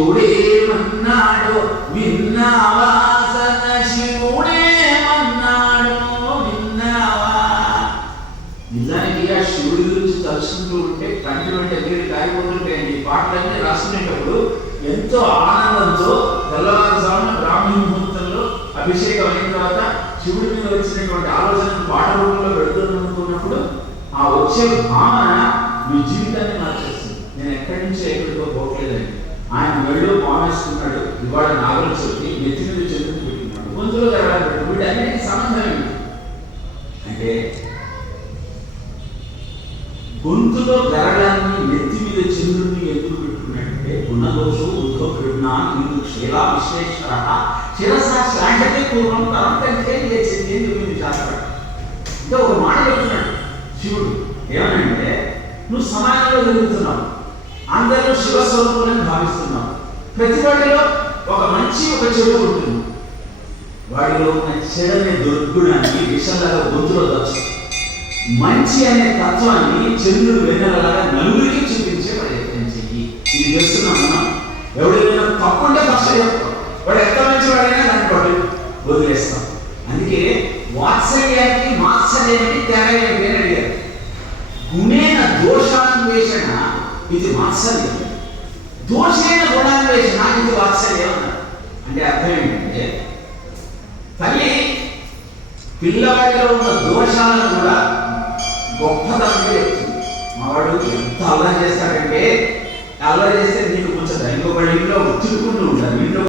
శివుడేమన్నాడో విన్నావా సన శివుడేమన్నాడో విన్నావా నిజానికి ఆ శివుడి గురించి తలుచుకుంటూ ఉంటే కంటి వెంట నీళ్ళు కారిపోతుంటాయండి ఈ పాటలన్నీ రాసుకునేటప్పుడు ఎంతో ఆనందంతో తెల్లవారుజామున బ్రాహ్మణ ముహూర్తంలో అభిషేకం అయిన తర్వాత శివుడి మీద వచ్చినటువంటి ఆలోచనను పాట రూపంలో పెడుతున్నప్పుడు ఆ వచ్చే భావన మీ జీవితాన్ని మార్చేస్తుంది నేను ఎక్కడి నుంచి ఎక్కడికో పోవట్లేదండి ఆయన మెళ్ళు పామేసుకున్నాడు ఇవాళ నాగలు చెప్పి నెత్తి మీద చెందుకు పెట్టుకున్నాడు గొంతులో జరగాలి వీటన్నిటికీ సంబంధం అంటే గొంతులో గరడాన్ని నెత్తి మీద చంద్రుడిని ఎందుకు పెట్టుకున్నాడంటే గుణదోషు బుద్ధో కృష్ణ ఇందు క్షీలా విశ్వేశ్వర శిరస శ్లాఘతే పూర్వం తరం కంటే లేచింది అని చెప్పింది శాస్త్రం అంటే ఒక మాట చెప్తున్నాడు శివుడు. ఏమనంటే నువ్వు సమాజంలో జరుగుతున్నావు అందరూ శివస్వరూపులని భావిస్తున్నావు ప్రతి వాడిలో ఒక మంచి ఒక చెడు ఉంటుంది. వాడిలో ఉన్న చెడనే దుర్గుణాన్ని విషంలాగా గొంతులో దాచు మంచి అనే తత్వాన్ని చంద్రుడు వెన్నెలలాగా నలుగురికి చూపించే ప్రయత్నం చెయ్యి. ఇది చేస్తున్నాం మనం. ఎవడైనా తప్పుంటే ఫస్ట్ చెప్తాం వాడు ఎంత మంచి వాడైనా దాన్ని పట్టు వదిలేస్తాం. అందుకే వాత్సల్యానికి మాత్సల్యానికి తేడా ఏంటి అని అడిగారు. గుణేన దోషాన్వేషణ ఇది మాత్సల్యం. దోషేన గుణాన్ని అంటే అర్థం ఏంటంటే తల్లి పిల్లవాడిలో ఉన్న దోషాలను కూడా గొప్పతనంగా చెప్తుంది. మావాడు ఎంత అల్లరి చేస్తాడంటే అల్లరి చేస్తే నీకు కొంచెం ఇంకొకటి ఇంట్లో తిరుగుకుంటూ ఉంటారు. ఇంట్లో